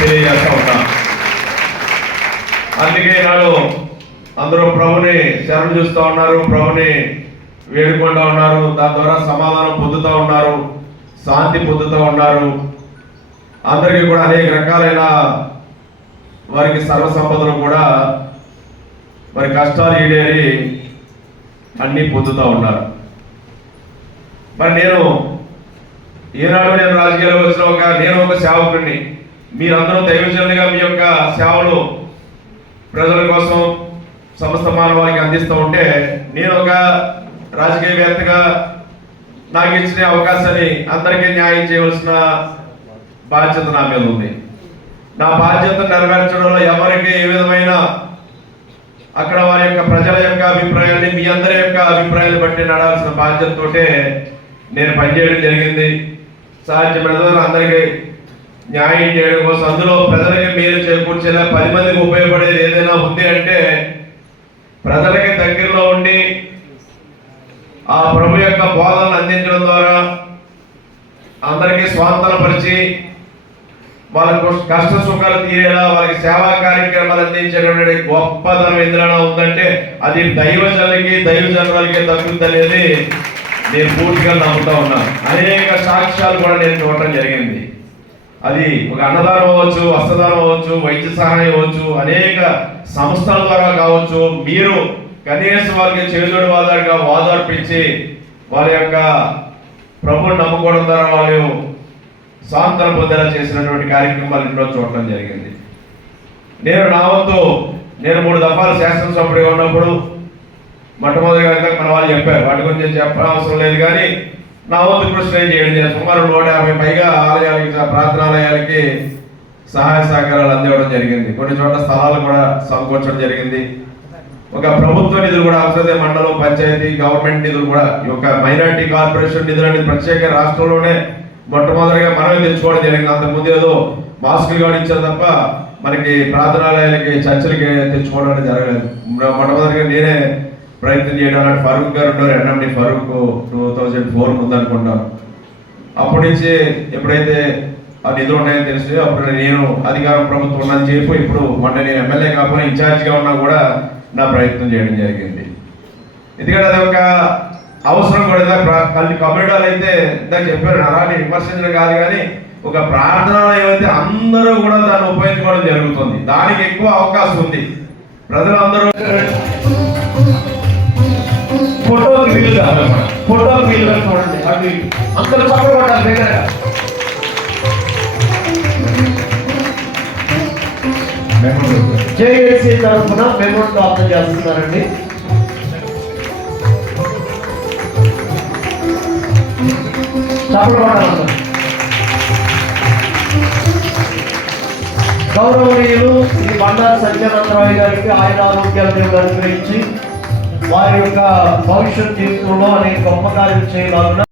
తెలియజేస్తా ఉన్నా. అందుకే నాడు అందరూ ప్రభుని శరణు చూస్తూ ఉన్నారు ప్రభుని వేడుకుంటూ ఉన్నారు దాని ద్వారా సమాధానం పొందుతూ ఉన్నారు శాంతి పొందుతూ ఉన్నారు. అందరికీ కూడా అనేక రకాలైన వారికి సర్వ సంపదలు కూడా మరి కష్టాలు ఈడేరి అన్నీ పొందుతూ ఉన్నారు. మరి నేను ఈనాడు నేను రాజకీయాల్లో వచ్చిన ఒక నేను ఒక సేవకుడిని. మీరందరూ దైవజనులుగా మీ యొక్క సేవలు ప్రజల కోసం సమస్త మానవాళికి అందిస్తూ ఉంటే నేను ఒక రాజకీయవేత్తగా నాకు ఇచ్చిన అవకాశాన్ని అందరికీ న్యాయం చేయవలసిన బాధ్యత నా మీద ఉంది. నా బాధ్యత నెరవేర్చడంలో ఎవరికి ఏ విధమైన అక్కడ వారి యొక్క ప్రజల యొక్క అభిప్రాయాన్ని మీ అందరి యొక్క అభిప్రాయాన్ని బట్టి నడాల్సిన బాధ్యతతోటే నేను పనిచేయడం జరిగింది. సాధ్యమైన అందరికీ న్యాయం చేయడం కోసం అందులో ప్రజలకి మేలు చేకూర్చేలా పది మందికి ఉపయోగపడేది ఏదైనా ఉంది అంటే ప్రజలకి దగ్గరలో ఉండి ఆ ప్రభు యొక్క బోధనలు అందించడం ద్వారా అందరికీ స్వాంతనపరిచి వాళ్ళకు కష్ట సుఖాలు తీరేలా వాళ్ళకి సేవా కార్యక్రమాలు అందించేటువంటి గొప్పతనం ఎందులో ఉందంటే అది దైవజనులకి దైవజనులకి దక్కుతుంది అనేది నేను పూర్తిగా నమ్ముతా ఉన్నాను. అనేక సాక్ష్యాలు కూడా నేను చూడటం జరిగింది. అది ఒక అన్నదానం అవ్వచ్చు వస్త్రదానం అవ్వచ్చు వైద్య సహాయం అవ్వచ్చు అనేక సంస్థల ద్వారా కావచ్చు. మీరు కనీసం వాళ్ళకి చేదోడు వాదాడుగా వాదార్పించి వారి యొక్క ప్రభుని నమ్ముకోవడం ద్వారా వాళ్ళు సాంతన పొందేలా చేసినటువంటి కార్యక్రమాలు ఇంట్లో చూడటం జరిగింది. నేను నా వంతు నేను మూడు దఫాలు శాసనసభ్యుడిగా ఉన్నప్పుడు మొట్టమొదటిగా మన వాళ్ళు చెప్పారు. వాటి గురించి చెప్పనవసరం లేదు కానీ నా వంతు కృషి నేను చేయడం. జరిగింది. సుమారు నూట యాభై పైగా ఆలయాలకి ప్రార్థనాలయాలకి సహాయ సహకారాలు అందివ్వడం జరిగింది. కొన్ని చోట్ల స్థలాలు కూడా సమకూర్చడం జరిగింది. ఒక ప్రభుత్వ నిధులు కూడా అవసరతే మండలం పంచాయతీ గవర్నమెంట్ నిధులు కూడా ఈ యొక్క మైనారిటీ కార్పొరేషన్ నిధులు అనేది ప్రత్యేక రాష్ట్రంలోనే మొట్టమొదటిగా మనమే తెచ్చుకోవడం జరిగింది. అంతకుముందు ఏదో మాస్కులు కూడా ఇచ్చారు తప్ప మనకి ప్రార్థనాలయాలకి చర్చలకి తెచ్చుకోవడం అనేది జరగలేదు మొట్టమొదటిగా నేనే ప్రయత్నం చేయడం అలాంటి ఫరూక్ గారు ఉన్నారు NMD Farooq two thousand four ఉందనుకుంటాం అప్పటి నుంచి ఎప్పుడైతే ఆ నిధులు ఉన్నాయని తెలిసి అప్పుడు నేను అధికారం ప్రభుత్వం ఉన్నని చెప్పి ఇప్పుడు మొన్న నేను ఎమ్మెల్యే కాకపోయినా ఇన్ఛార్జ్గా ఉన్నా కూడా నా ప్రయత్నం చేయడం జరిగింది. ఎందుకంటే అది ఒక అవసరం కూడా ఇందాక కొన్ని కమ్యూనిటీలు అయితే ఇందాక చెప్పారు అలాంటి విమర్శించడం కాదు కానీ ఒక ప్రార్థనాలయం అయితే అందరూ కూడా దాన్ని ఉపయోగించుకోవడం జరుగుతుంది దానికి ఎక్కువ అవకాశం ఉంది. ప్రజలందరూ ఫోటోకి వీలుగా ఫోటోకి వీలుగా చూడండి. అది ఇటు. అందరూ పక్కన పడాలి దగ్గర. జేఏసీ తరఫున మెమో ప్రాప్తం చేస్తున్నారండి. చప్పట్లు గౌరవనీయులు శ్రీ బండారు సత్యానందరావు గారికి ఆయన ఆరోగ్యాలు అనుగ్రహించి వారి యొక్క భవిష్యత్ జీవితంలో అనేక గొప్ప కార్యం చేయగలరు